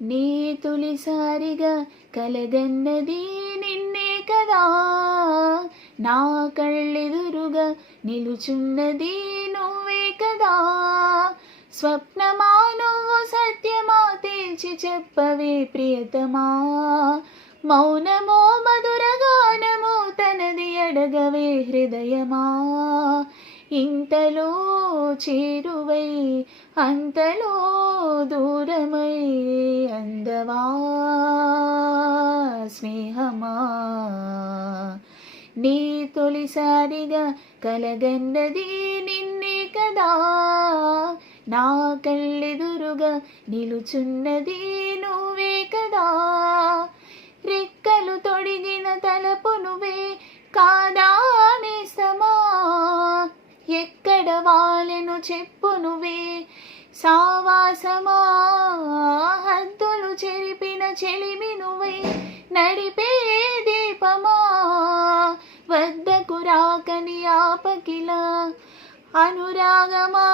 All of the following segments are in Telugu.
నీ తొలిసారిగా కలగన్నది నిన్నే కదా, నా కళ్ళెదురుగా నిలుచున్నది నువ్వే కదా. స్వప్నమా నువ్వు సత్యమా తేల్చి చెప్పవే ప్రియతమా, మౌనమో మధురగానమో తనది అడగవే హృదయమా. ఇంతలో చేరువై అంతలో దూరమై అందవా స్నేహమా. నీ తొలిసారిగా కలగన్నది నిన్నే కదా, నా కళ్ళెదురుగా నిలుచున్నది నువ్వే కదా. రెక్కలు తొడిగిన తలపు నువ్వే కాదా నేస్తమా, ఎక్కడ వాలెను చెప్పు నువ్వే సావాసమా. హద్దులు చెరిపిన చెలిమి నువ్వై నడిపే దీపమా, వద్దకు రాకని ఆపకిలా అనురాగమా.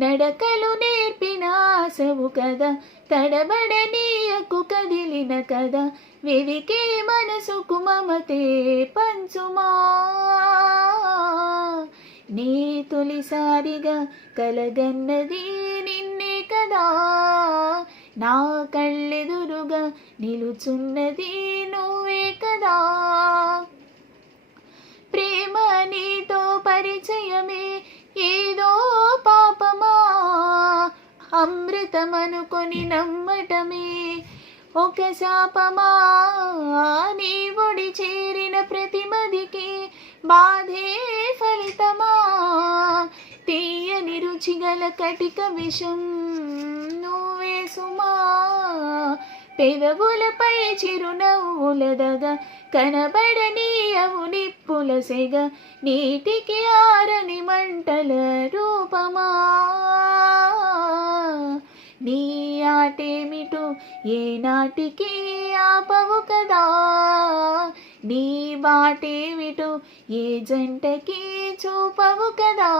నడకలు నేర్పిన ఆశవు కదా, తడబడనీయకు కదిలిన కదా, వెదికే మనసుకు మమతే పంచుమా. నీ తొలిసారిగా కలగన్నది నిన్నే కదా, నా కళ్ళెదురుగా నిలుచున్నది నువ్వే కదా. ప్రేమ నీతో పరిచయమే ఏదో పాపమా, అమృతమనుకొని నమ్మటమే ఒక శాపమా. నీ ఒడి చేరిన ప్రతిమదికి బాధే ఫలితమా, తీయని రుచిగల కటిక విషం నువ్వే సుమా. పెదవులపై చిరునవ్వులదగ కనబడనీయవు నిప్పుల సెగ, నీటికి ఆరని మంటల రూపమా. నీ ఆటేమిటో ఏనాటికి ఆపవు కదా, నీ బాటేమిటో ఏ జంటకి చూపవు కదా.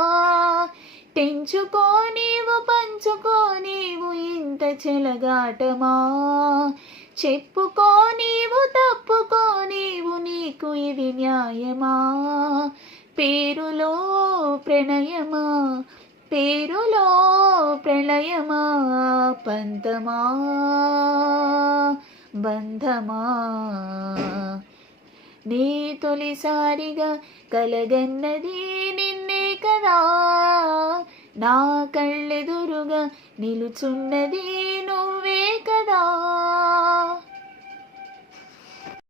తెంచుకో నీవు పంచుకో నీవు ఇంత చెలగాటమా, చెప్పుకో నీవు తప్పుకో నీవు నీకు ఇది న్యాయమా. పేరులో ప్రణయమా పేరులో ప్రళయమా, పంతమా బంధమా. నీ తొలిసారిగా కలగన్నది నిన్నే కదా, నా కళ్ళెదురుగా నిలుచున్నది